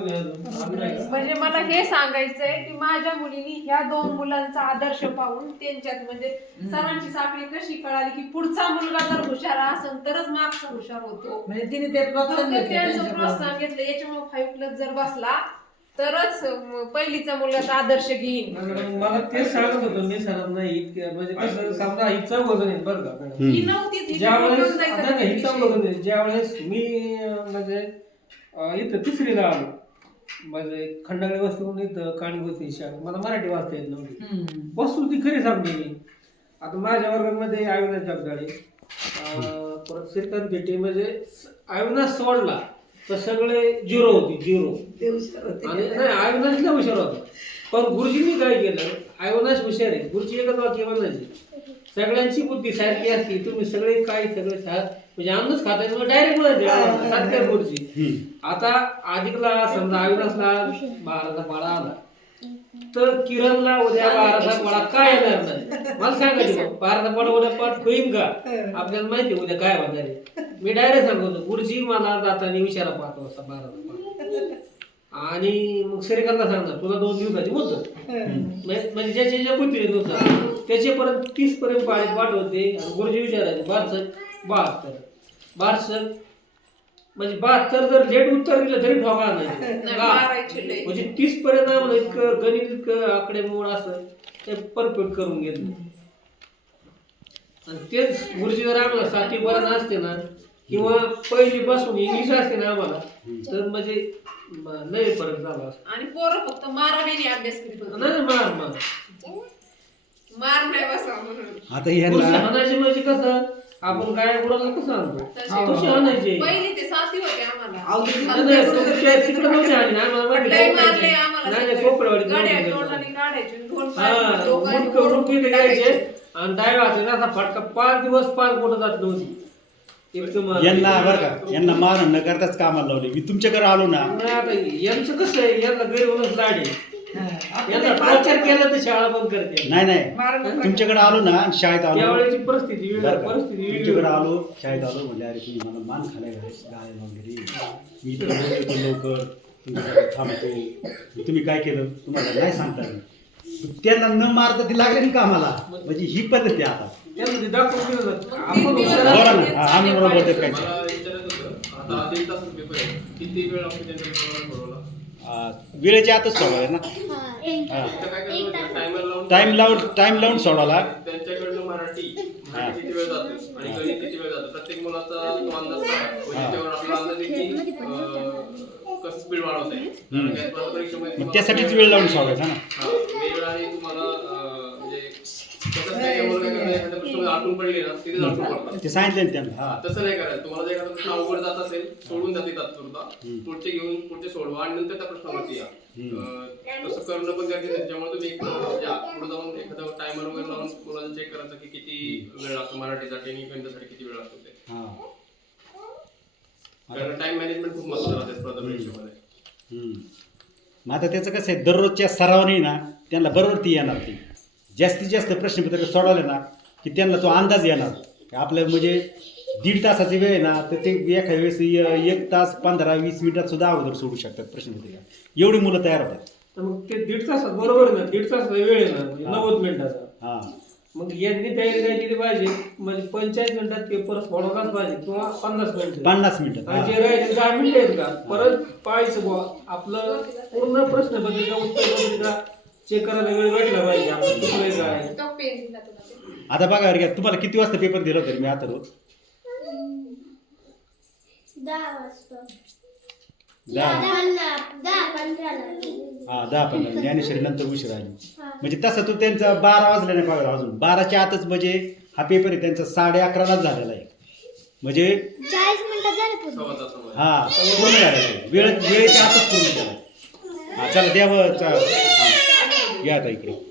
म्हणजे मला हे सांगायचंय की माझ्या मुलीनी ह्या दोन मुलांचा आदर्श पाहून त्यांच्यात म्हणजे सर्वांची साखळी कशी कळाली की पुढचा मुलगा जर हुशार असेल तरच मागचा हुशार होतो म्हणजे तिने ते प्रोत्साहन घेतलं त्यांचं. प्रोत्साहन घेतलं याच्यामुळे फाईव्ह प्लस जर बसला तरच पहिलीचा मुलगाचा आदर्श घेईन मला तेच सांगत होतो मी सरांना नाही इतकं- म्हणजे कसं समजा हिचं वजन आहे बरं का मॅडम. ही नव्हतीच हिची ज्या वेळेस प्रॉब्लेम जायचा नाही, नाही, हिचं विषय. वजन आहे ज्या वेळेस मी म्हणजे इथं तिसरीला आलो म्हणजे खंडागळे वस्तू इथं काणी बसली शाळा मला मराठी वाचता येत नव्हती. हम्म. वस्तू ती खरी सांगते मी आता माझ्या वर्गामध्ये अविनाश जगदाळे. अं, परत श्रीकांत भेटे म्हणजे अविनाश सोडला. तर सगळे झिरो होती झिरो. ते हुशार होते. आणि नाही हुशार होता. पण गुरुजींनी काय केलं? अविनाश हुशार आहे. गुरुजी एकच वाक्य म्हणायचे सगळ्यांची बुद्धी सारखी असते. तुम्ही सगळे काय सगळे म्हणजे अन्नच खाता डायरेक्ट म्हणायचे सारख्या गुरुजी आता अधिकला समजा अविनाशला बाराचा पाडा आला. तर किरणला उद्या बाराचा पाडा काय येणार नाही? मला सांगायचं बाराचा पाडा उद्या पाठ होईल का? आपल्याला माहिती उद्या काय होणार आहे. मी डायरेक्ट सांगतो गुरुजी मला जाताना विचारा पाच वाजता बाराचा पाडा आणि मग श्रीकांतला सांगणार तुला दोन दिवसाची मुदत. म्हणजे म्हणजे ज्याच्या ज्या बुद्धीनुसार त्याच्यापर्यंत तीस पर्यंत पाळीत होते. आणि गुरुजी विचारायचे बारसर बहात्तर बारसर म्हणजे बहात्तर जर लेट उत्तर दिलं तरी ठोका नाही. म्हणजे तीस पर्यंत आम्हाला इतकं गणित इतकं आकडे मोड असं ते परफेक्ट करून घेतलं. आणि तेच गुरुजी जर आम्हाला सातवी पर्यंत असते ना किंवा पहिली पासून इंग्लिश असते ना आम्हाला तर म्हणजे लय फरक झाला असता. आणि पोरं फक्त मारावेने अभ्यास करीत होते. नाही नाही, मार मार मार नाही बसा म्हणून आता हाणायचे म्हणजे कसं आपण काय कसं आणतो पहिली ते सातवी होते आम्हाला नाही, नाही, तिकडे नव्हते हाणले, आम्हाला माहिती लय आहे, मारले कोकणाचे. आम्हाला नाही नाही सगळे. कोपरवाडीत गाड्या नव्हते तोंडाने. काढायचे हा मुंडकं टाकायचे. आणि असा फटका पाच दिवस पार कुठं जात नव्हती. यांना बरं का यांना मार न करताच कामाला लावले. मी तुमच्याकडे आलो ना. यांचं कसं आहे यांना गैरवणच लाड आहे. हा. आपण यांना ते टॉर्चर केलं तर शाळा बंद करते नाही नाही. तुमच्याकडे आलो ना शाळेत आलो. त्यावेळेची परिस्थिती तुमच्याकडे आलो शाळेत आलो म्हणजे अरे तुम्ही मला मान खालाय वगैरे मी इथं लवकर. तुमच्याकडे थांबतो. तुम्ही काय केलं? तुम्हाला नाही सांगता. त्यांना न मारता ती लागले कामाला. म्हणजे ही पद्धत आहे आता. त्यांना ते दाखवून दिलं जातं. मग आपण तीन दिवस हुशार बरं असतो. ना हा, आम्ही बरोबर बोलतो काय मला विचारायचं होतं आता तास पेपर आहे. किती वेळ लागतो त्यांच्या पेपरला सोडवला आ, वेळेच्या आतच सोडवायला ना हा. तर काय करायचं टायमर लावून टाइम लावून टाइम लावून सोडवाला. त्यांच्याकडनं मराठी. मराठी किती वेळ जातो? आणि गणित किती वेळ जातो? प्रत्येक मुलाचा तो अंदाज काढा. म्हणजे त्यावर आपला अंदाज आहे की अं, कसं स्पीड वाढवता येईल कारण की स्पर्धा परीक्षेमध्ये मग तुम्हाला- त्यासाठीच वेळ लावून सोडवायचा ना. हा, आटून पडले ना तिथे आटून पडतात ते सांगितलं ना त्यांना. हा तसं नाही करायचं. तुम्हाला जर एखादा प्रश्न अवघड जात असेल सोडून जाते तात्पुरता. पुढचे घेऊन पुढचे सोडवा आणि नंतर त्या प्रश्नावरती या. अं, तसं करणं पण गरजेचं आहे. त्यामुळे तुम्ही एक अं, या पुढे जाऊन एखादा टायमर वगैरे लावून मुलाला चेक करायचं की किती वेळ लागतो मराठीसाठी आणि गणितासाठी किती वेळ लागतो ते. हा. कारण टाइम मॅनेजमेंट खूप महत्वाचं राहते स्पर्धा परीक्षेमध्ये हम्म. मग आता त्याचं कसं आहे दररोजच्या सरावाने ना त्यांना बरोबर ती येणार ती जास्तीत जास्त प्रश्नपत्र सोडवले ना की त्यांना तो अंदाज येणार. आपलं म्हणजे दीड तासाची वेळ आहे ना तर ते एखाद्या वेळेस एक तास पंधरा वीस मिनिटात सुद्धा अगोदर सोडू शकतात प्रश्नपत्रिका एवढी मुलं तयार होतात. तर मग ते दीड तासात बरोबर ना दीड तासाचा वेळ आहे ना म्हणजे नव्वद मिनिटाचा. हां. मग यांनी तयारी काय केली पाहिजे? म्हणजे पंचाळीस मिनिटात पेपर सोडवलाच पाहिजे किंवा पन्नास मिनिटं? पन्नास हां. जे राहिले दहा मिनिटं आहेत का परत पाहायचं बुवा आपलं पूर्ण प्रश्नपत्रिका उत्तरपत्रिका चेक करायला वेळ भेटला पाहिजे. आपण चुकलंय काय. आता बघा बरं का, तुम्हाला किती वाजता पेपर दिला होता मी आता रोज? दहा वाजता. दहा. दहा दहा पंधराला. हा दहा पंधरा. ज्ञानेश्वरी नंतर उशीर आली. म्हणजे तसं तो त्यांचा बारा वाजला नाही पाहिजे अजून. बाराच्या आतच म्हणजे हा पेपर आहे त्यांचा साडे अकरालाच झालेला आहे. म्हणजे चाळीस मिनिटात झाले पूर्ण. सव्वा तासामध्ये हा पूर्ण आहे वेळ वेळेच्या आतच पूर्ण झाला. हा चला द्या चा- हा. या आता इकडे.